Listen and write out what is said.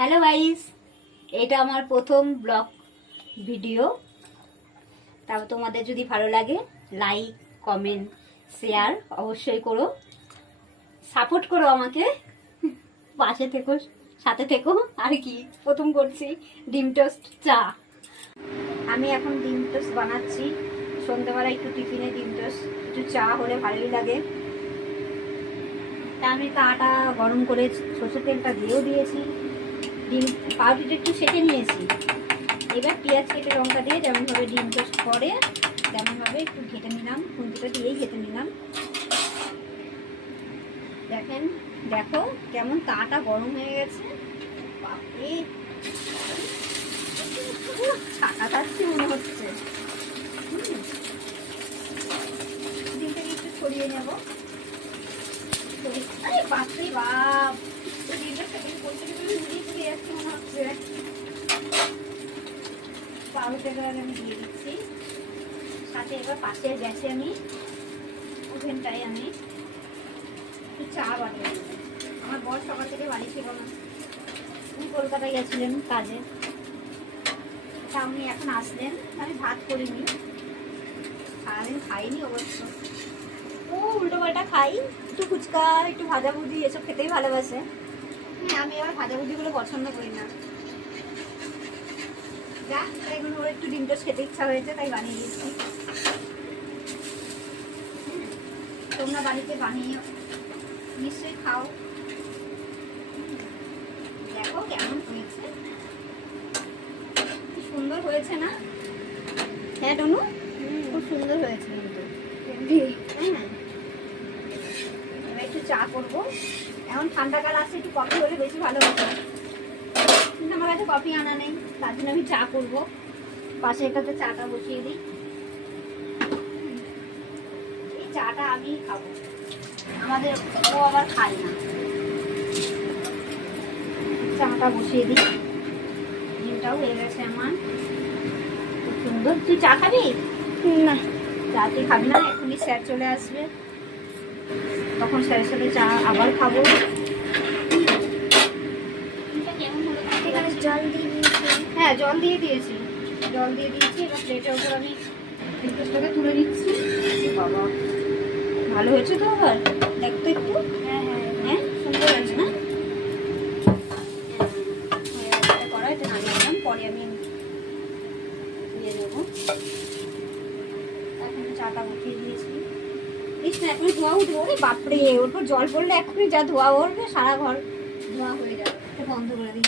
Hello guys, এটা আমার প্রথম ব্লগ ভিডিও। তাও তোমাদের যদি ভালো লাগে লাইক কমেন্ট শেয়ার অবশ্যই করো, সাপোর্ট করো আমাকে, পাশে থেকো, সাথে থেকো। আর কি প্রথম করছি ডিম টোস্ট চা। আমি এখন ডিম টোস্ট বানাচ্ছি। সন্ধ্যেবেলা একটু টিফিনে ডিম টোস্ট একটু চা হলে ভালোই লাগে। তা আমি আটা গরম করে সরষের তেলটা দিয়েও দিয়েছি। ডিম পাউরুটিটা একটু সেঁকে নিয়েছি। এবার পেঁয়াজ কেটে লঙ্কা দিয়ে যেমনভাবে ডিম টোস্ট করে তেমনভাবে একটু ঘেটে নিলাম, খুন্তিটা দিয়েই ঘেটে নিলাম। দেখেন, দেখো কেমন তাটা গরম হয়ে গেছে। বাপরে, ছাকা খাচ্ছি মনে হচ্ছে। ডিমটাকে একটু ছড়িয়ে নেবো। আরে বাপরে বাপ, ডিমটা সেকেন্ড করতে গেলে মুড়ি পুড়ে যাচ্ছে মনে হচ্ছে। পাউরুটিটা আমি দিয়ে দিচ্ছি সাথে। এবার পাশের গ্যাসে আমি ওভেনটায় আমি একটু চা বানিয়ে দেবো। আমার বর সকাল থেকে বাড়ি ছিল না, উনি কলকাতায় গেছিলেন কাজে। তা উনি এখন আসলেন, আমি ভাত করিনি, সারাদিন খাইনি অবশ্য। ও উল্টো পাল্টা খাই, একটু ফুচকা একটু ভাজাভুজি এসব খেতেই ভালোবাসে। হ্যাঁ, আমি আবার ভাজাভুজিগুলো পছন্দ করি না। যা এগুলো ওর একটু ডিম টোস্ট খেতে ইচ্ছা হয়েছে তাই বানিয়ে দিয়েছি। তোমরা বাড়িতে বানিয়ে নিশ্চয়ই খাও। দেখো কেমন হয়েছে, কি সুন্দর হয়েছে না? হ্যাঁ ডনু, খুব সুন্দর হয়েছে কিন্তু। হ্যাঁ, এবার একটু চা করবো। এখন ঠান্ডাকাল আসছে, একটু কফি হলে বেশি ভালো হতো, কিন্তু আমার কাছে কফি আনা নেই, তার জন্য আমি চা করবো। পাশে এটাতে চাটা বসিয়ে দিই। এই চাটা আমি খাবো, আমাদের ও আবার খায় না। চাটা বসিয়ে দিই। ডিমটাও হয়ে গেছে আমার, খুব সুন্দর। তুই চা খাবি না? চা তুই খাবি না? এখনই স্যার চলে আসবে, তখন স্যারের সাথে চা আবার খাবো। জল দিয়ে দিয়েছি। হ্যাঁ, জল দিয়ে দিয়েছি, জল দিয়ে দিয়েছি। এবার প্লেটের উপর আমি ডিমটাকে তুলে নিচ্ছি। বাবা, ভালো হয়েছে তো? আবার দেখতো একটু। হ্যাঁ হ্যাঁ হ্যাঁ, সুন্দর হয়েছে না? করা এটা নামিয়ে দিলাম, পরে আমি দিয়ে দেবো। এখন চাটা উঠিয়ে দিয়েছি। না, এখনই ধোয়া উঠবে। ওরে বাপরে, ওর পর জল পড়লে এখনই যা ধোয়া উঠবে, সারা ঘর ধোয়া হয়ে যাবে। বন্ধ করে দিই।